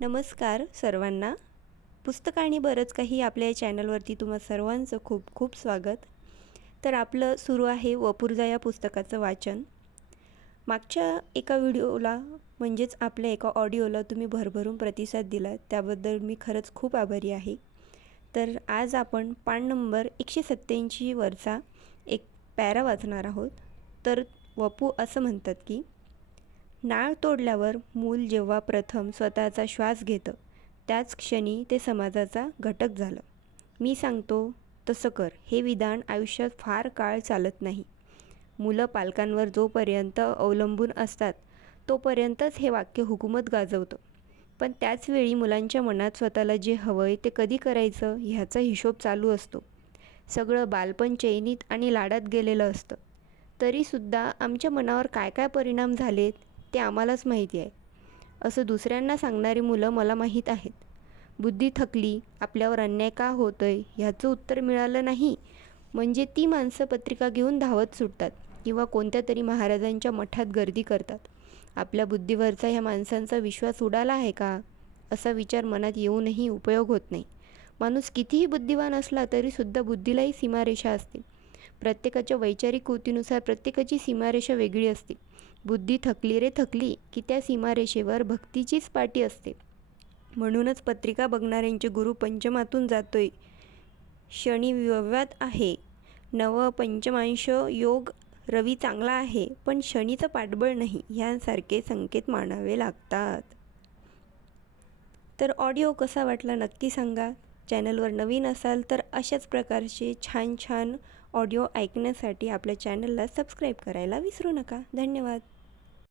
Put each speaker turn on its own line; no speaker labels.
नमस्कार सर्वांना. पुस्तक आणि बरंच काही आपल्या या चॅनलवरती तुम्हा सर्वांचं खूप खूप स्वागत. तर आपलं सुरू आहे वपुर्जा या पुस्तकाचं वाचन. मागच्या एका व्हिडिओला म्हणजेच आपल्या एका ऑडिओला तुम्ही भरभरून प्रतिसाद दिला त्याबद्दल मी खरंच खूप आभारी आहे. तर आज आपण पान नंबर एकशे सत्त्याऐंशीवरचा एक पॅरा वाचणार आहोत. तर वपू असं म्हणतात की नाळ तोडल्यावर मूल जेव्हा प्रथम स्वतःचा श्वास घेतं त्याच क्षणी ते समाजाचा घटक झालं. मी सांगतो तसं कर. हे विधान आयुष्यात फार काळ चालत नाही. मुलं पालकांवर जोपर्यंत अवलंबून असतात तोपर्यंतच हे वाक्य हुकूमत गाजवतं. पण त्याचवेळी मुलांच्या मनात स्वतःला जे हवं आहे ते कधी करायचं ह्याचा हिशोब चालू असतो. सगळं बालपण चैनीत आणि लाडात गेलेलं असतं. तरीसुद्धा आमच्या मनावर काय काय परिणाम झालेत ते आम्हालाच माहिती आहे. असं दुसऱ्यांना सांगणारी मुलं मला माहीत आहेत. बुद्धी थकली आपल्यावर अन्याय का होतं आहे ह्याचं उत्तर मिळालं नाही. म्हणजे ती माणसं पत्रिका घेऊन धावत सुटतात किंवा कोणत्या तरी महाराजांच्या मठात गर्दी करतात. आपल्या बुद्धीवरचा ह्या माणसांचा विश्वास उडाला आहे का? असा विचार मनात येऊनही उपयोग होत नाही. माणूस कितीही बुद्धिवान असला तरीसुद्धा बुद्धीलाही सीमारेषा असते. प्रत्येकाच्या वैचारिक कृतीनुसार प्रत्येकाची सीमारेषा वेगळी असते. बुद्धी थकली रे थकली की त्या सीमारेषेवर भक्तीचीच पाटी असते. म्हणूनच पत्रिका बघणाऱ्यांचे गुरु पंचमातून जातोय. शनी व्यव्यात आहे. नव पंचमांश योग रवी चांगला आहे पण शनीचं पाठबळ नाही ह्यांसारखे संकेत मानावे लागतात. तर ऑडिओ कसा वाटला नक्की सांगा. चॅनलवर नवीन असाल तर अशाच प्रकारचे छान छान ऑडिओ ऐकण्यासाठी आपल्या चॅनलला सबस्क्राईब करायला विसरू नका. धन्यवाद.